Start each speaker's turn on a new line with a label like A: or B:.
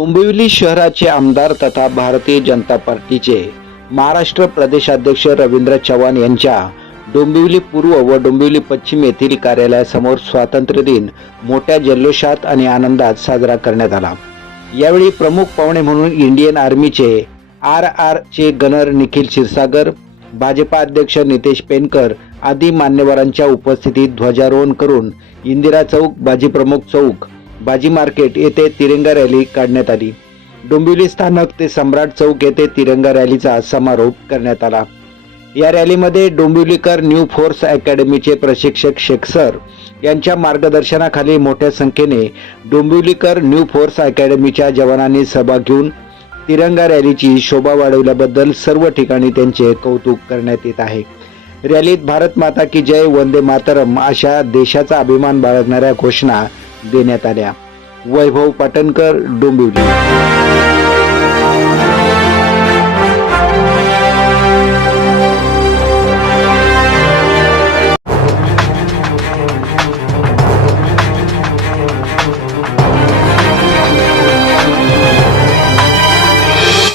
A: डोंबिवली शहराचे आमदार तथा भारतीय जनता पार्टीचे महाराष्ट्र प्रदेशाध्यक्ष रवींद्र चव्हाण यांच्या डोंबिवली पूर्व व डोंबिवली पश्चिम येथील कार्यालयासमोर स्वातंत्र्य दिन मोठ्या जल्लोषात आणि आनंदात साजरा करण्यात आला. यावेळी प्रमुख पाहुणे म्हणून इंडियन आर्मीचे आर आर चे गनर निखिल क्षीरसागर भाजपा अध्यक्ष नितेश पेनकर आदी मान्यवरांच्या उपस्थितीत ध्वजारोहण करून इंदिरा चौक बाजीप्रमुख चौक बाजी मार्केट येथे तिरंगा रॅली काढण्यात आली. डोंबिवली स्थानक ते सम्राट चौक येथे तिरंगा रॅलीचा समारोप करण्यात आला. या रॅलीमध्ये डोंबिवलीकर न्यू फोर्स अकॅडमीचे प्रशिक्षक शेख सर यांच्या मार्गदर्शनाखाली मोठ्या संख्येने डोंबिवलीकर न्यू फोर्स अकॅडमीच्या जवानांनी सहभाग घेऊन तिरंगा रॅलीची शोभा वाढवल्याबद्दल सर्व ठिकाणी त्यांचे कौतुक करण्यात येत आहे. रॅलीत भारत माता की जय वंदे मातरम अशा देशाचा अभिमान बाळगणाऱ्या घोषणा देण्यात आल्या. वैभव पाटणकर डोंबिवली.